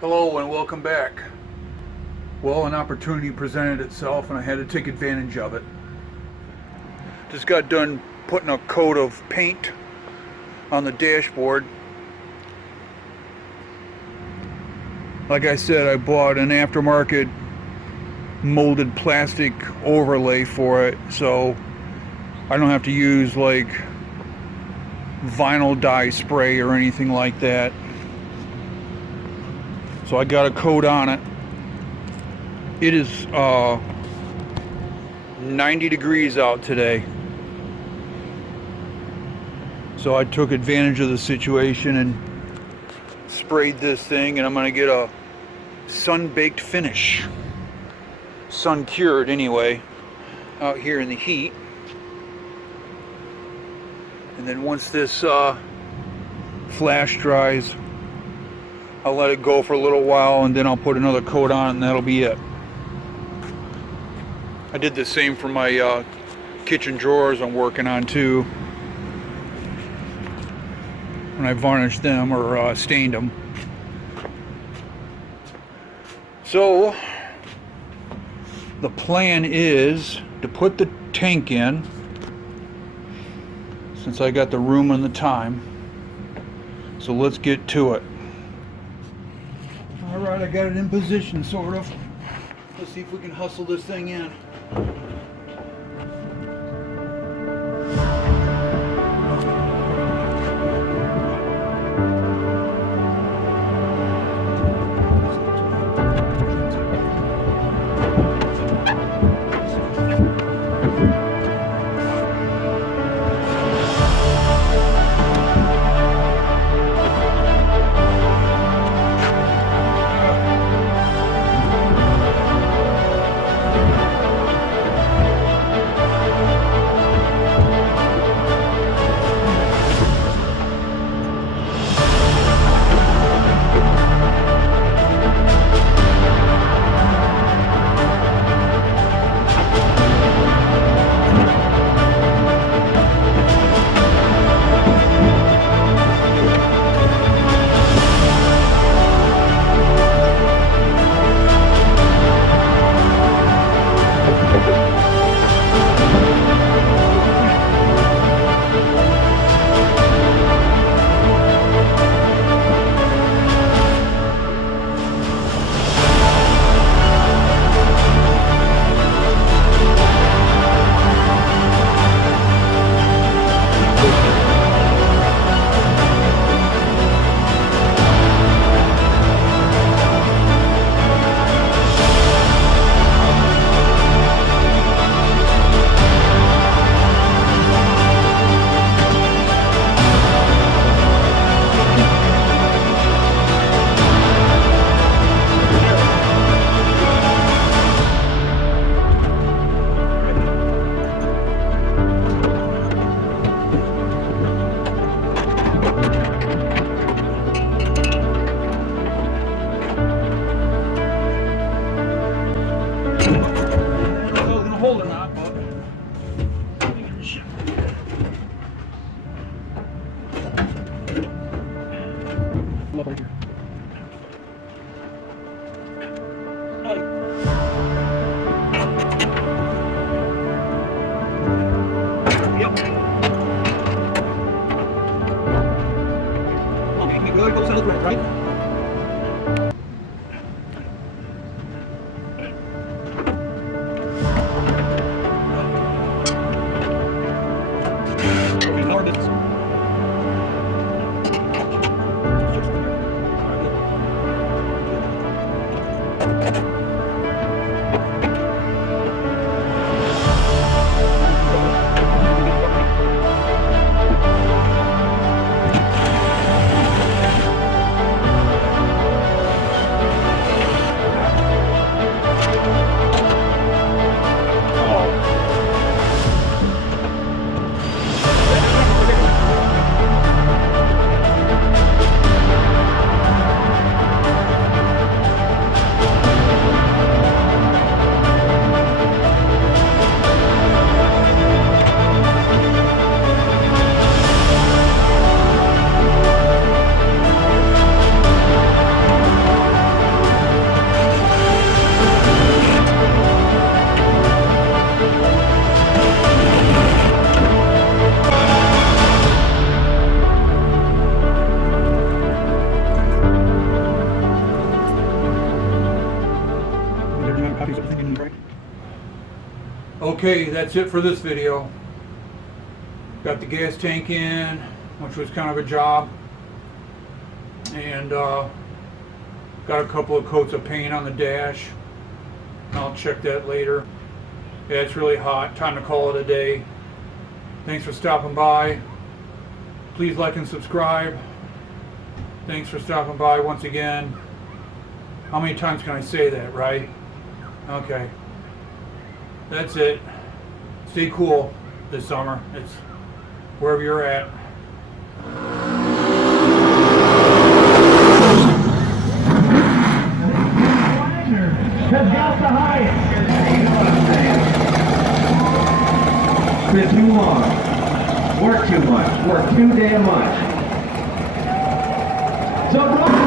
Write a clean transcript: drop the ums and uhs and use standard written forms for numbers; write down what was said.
Hello and welcome back. Well, an opportunity presented itself and I had to take advantage of it. Just got done putting a coat of paint on the dashboard. Like I said, I bought an aftermarket molded plastic overlay for it, so I don't have to use like vinyl dye spray or anything like that. So I got a coat on it. It is 90 degrees out today. So I took advantage of the situation and sprayed this thing, and I'm gonna get a sun-baked finish. Sun-cured anyway, out here in the heat. And then once this flash dries, I'll let it go for a little while and then I'll put another coat on and that'll be it. I did the same for my kitchen drawers I'm working on too. When I varnished them or stained them. So the plan is to put the tank in, since I got the room and the time. So let's get to it. Alright, I got it in position, sort of. Let's see if we can hustle this thing in. Hold or not, but look right here. Yep. Okay, good. Go settle for it, right? Okay, that's it for this video. Got the gas tank in, which was kind of a job. And got a couple of coats of paint on the dash. I'll check that later. Yeah, it's really hot. Time to call it a day. Thanks for stopping by. Please like and subscribe. Thanks for stopping by once again. How many times can I say that, right? Okay. That's it. Stay cool this summer. It's wherever you're at. Has got the highest. Been too long. Work too much. Work too damn much. So